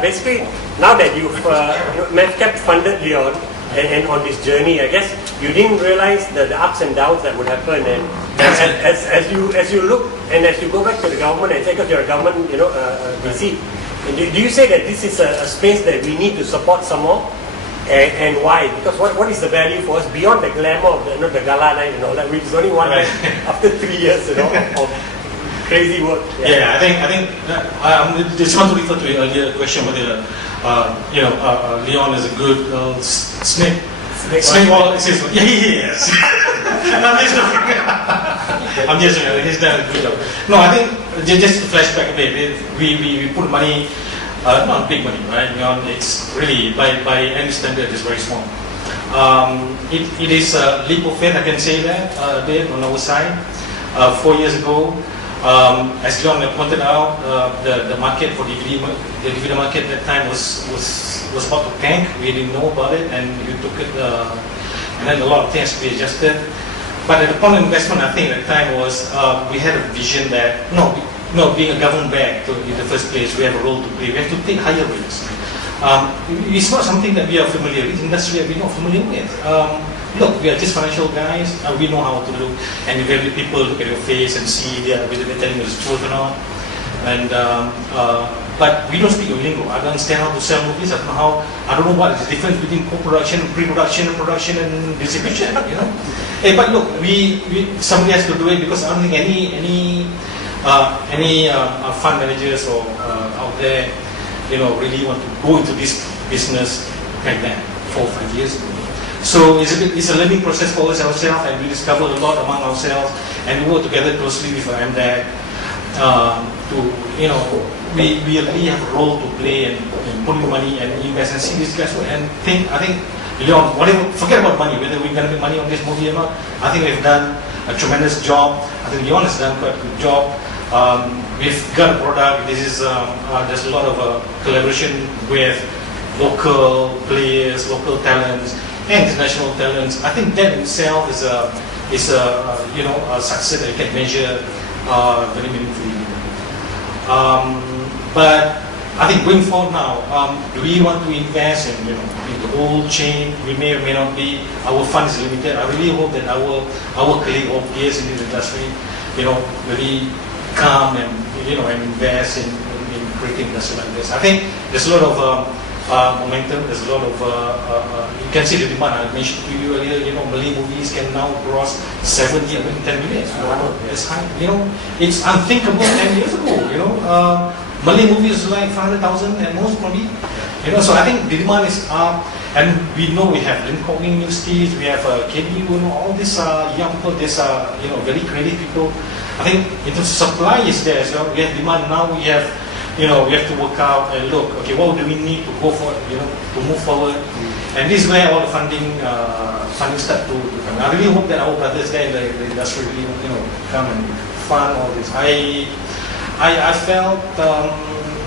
basically, now that you've MAVCAP funded Leon and on this journey, I guess you didn't realize the ups and downs that would happen. And as you look and as you go back to the government and say, because you're a government, VC, do you say that this is a space that we need to support some more? And why? Because what is the value for us beyond the glamour of the gala night and all that, which is only one night after 3 years, of crazy work. Yeah, I think I just want to refer to your earlier question whether Leon is a good snake. Snake oil. Yes. I'm just joking. He's done a good job. No, I think just to flashback a bit. We put money. Not big money, right? It's really, by any standard, it's very small. It is a leap of faith, I can say that, Dave, on our side. 4 years ago, as John pointed out, the market for the DVD market at that time was about to tank. We didn't know about it, and we took it, and then a lot of things to be adjusted. But at the point of investment, I think at the time was, we had a vision that, being a government bank in the first place, we have a role to play. We have to take higher risks. It's not something that we are familiar with, industry that we're not familiar with. Look, we are just financial guys, we know how to look and evaluate people, look at your face and see whether they're telling you the truth or not. And but we don't speak your lingo. I don't understand how to sell movies. I don't know what is the difference between co-production, pre-production, production, and distribution. Hey, but look, somebody has to do it, because I don't think any fund managers or out there, really want to go into this business like that 4 or 5 years ago. So it's a learning process for us ourselves, and we discover a lot among ourselves, and we work together closely with MDAC we really have a role to play and put in money and invest and see these guys. And I think Leon, forget about money, whether we're going to make money on this movie or not. I think we've done a tremendous job. I think Leon has done quite a good job. We've got a product. There's a lot of collaboration with local players, local talents, and international talents. I think that in itself is a success that you can measure very meaningfully. But I think going forward now, do we want to invest in the whole chain? We may or may not be. Our fund is limited. I really hope that our colleague or peers in this industry, really come and invest in creating industry like this. I think there's a lot of momentum. There's a lot of you can see the demand. I mentioned to you earlier. Malay movies can now gross 70, 10 million. It's high. It's unthinkable 10 years ago. Malay movies like 500,000 at most, probably. So I think the demand is up, and we know we have Lincoln universities, we have KBU, all these young people, these very creative people. I think in terms of supply is there. So we have demand now. We have to work out and look. Okay, what do we need to go for? To move forward. And this is where all the funding start to come. I really hope that our brothers there in the industry really come and fund all this. I felt,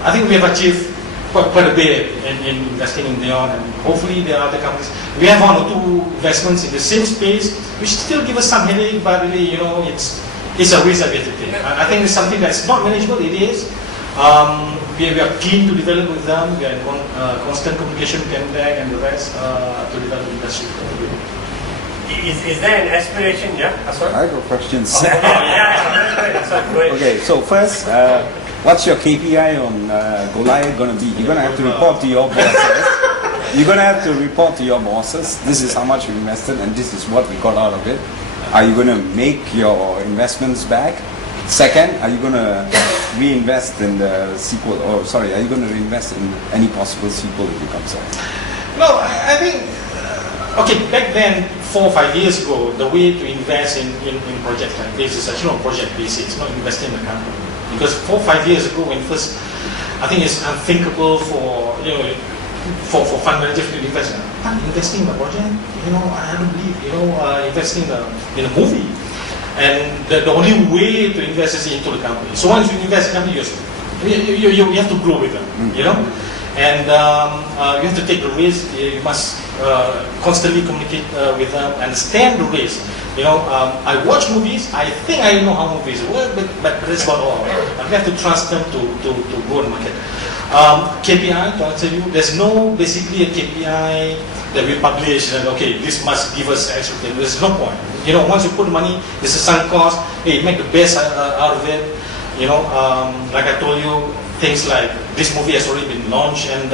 I think we have achieved quite a bit in investing in Leon, and hopefully there are other companies. We have 1 or 2 investments in the same space, which still give us some headache, but really, it's a risk that we have to take. I think it's something that's not manageable. It is. We are keen to develop with them. We are in constant communication with MDAC and the rest to develop the industry. Is there an aspiration? Yeah, sorry. I got questions. Yeah. Okay, so first, what's your KPI on Golai going to be? You're going to have to report to your bosses. You're going to have to report to your bosses. This is how much we invested, and this is what we got out of it. Are you going to make your investments back? Second, are you going to reinvest in the sequel? Or sorry, are you going to reinvest in any possible sequel if it comes out? No, I think. Okay, back then, 4 or 5 years ago, the way to invest in projects like this is actually on project basis, not investing in the company. Because 4 or 5 years ago, when first, I think it's unthinkable for fund managers to invest. Investing in a project, I don't believe, investing in a movie. And the only way to invest is into the company. So once you invest in a company, you have to grow with them, and you have to take the risk. You must constantly communicate with them, understand the risk. I watch movies. I think I know how movies work, but that's about all. I have to trust them to go and market. KPI, to answer you, there's no basically a KPI that we publish and okay, this must give us extra thing. There's no point. Once you put money, this is sunk cost. Hey, make the best out of it. Like I told you, things like this movie has already been launched, and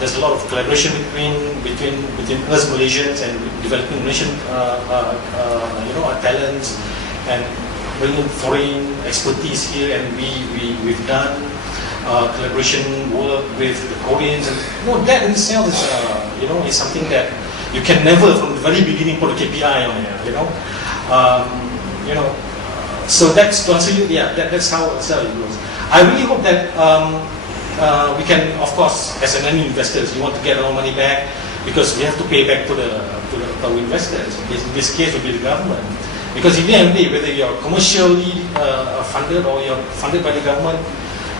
there's a lot of collaboration between us Malaysians and developing Malaysian our talents and bringing foreign expertise here, and we've done collaboration work with the Koreans, and that in itself is is something that you can never from the very beginning put a KPI on it. So that's to answer you. Yeah, that's how it goes. I really hope that we can, of course, as any investors, you want to get our money back because we have to pay back to our investors. In this case, will be the government. Because in the end of the day, whether you're commercially funded or you're funded by the government,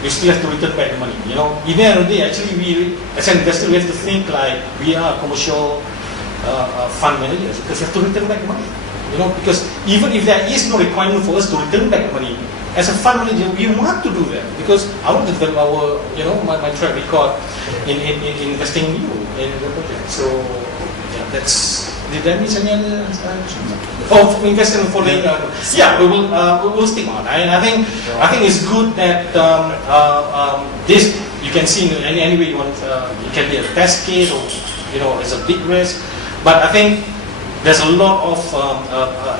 you still have to return back the money. In the end of the day, actually, we as an investor, we have to think like we are commercial fund managers because we have to return back the money. Because even if there is no requirement for us to return back the money, as a fund manager, we want to do that because I want to develop our, my track record in investing in you in the project. So, yeah, that's. Did that miss any other? Investing and following. Yeah, we will stick on. I think it's good that this you can see in any way you want. It can be a test case or it's a big risk, but I think. There's a lot of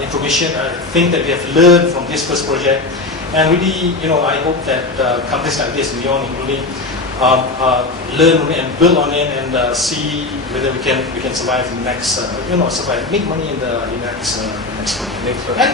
information I think that we have learned from this first project, and really, I hope that companies like this, beyond including, learn and build on it and see whether we can survive in the next, make money in the next project.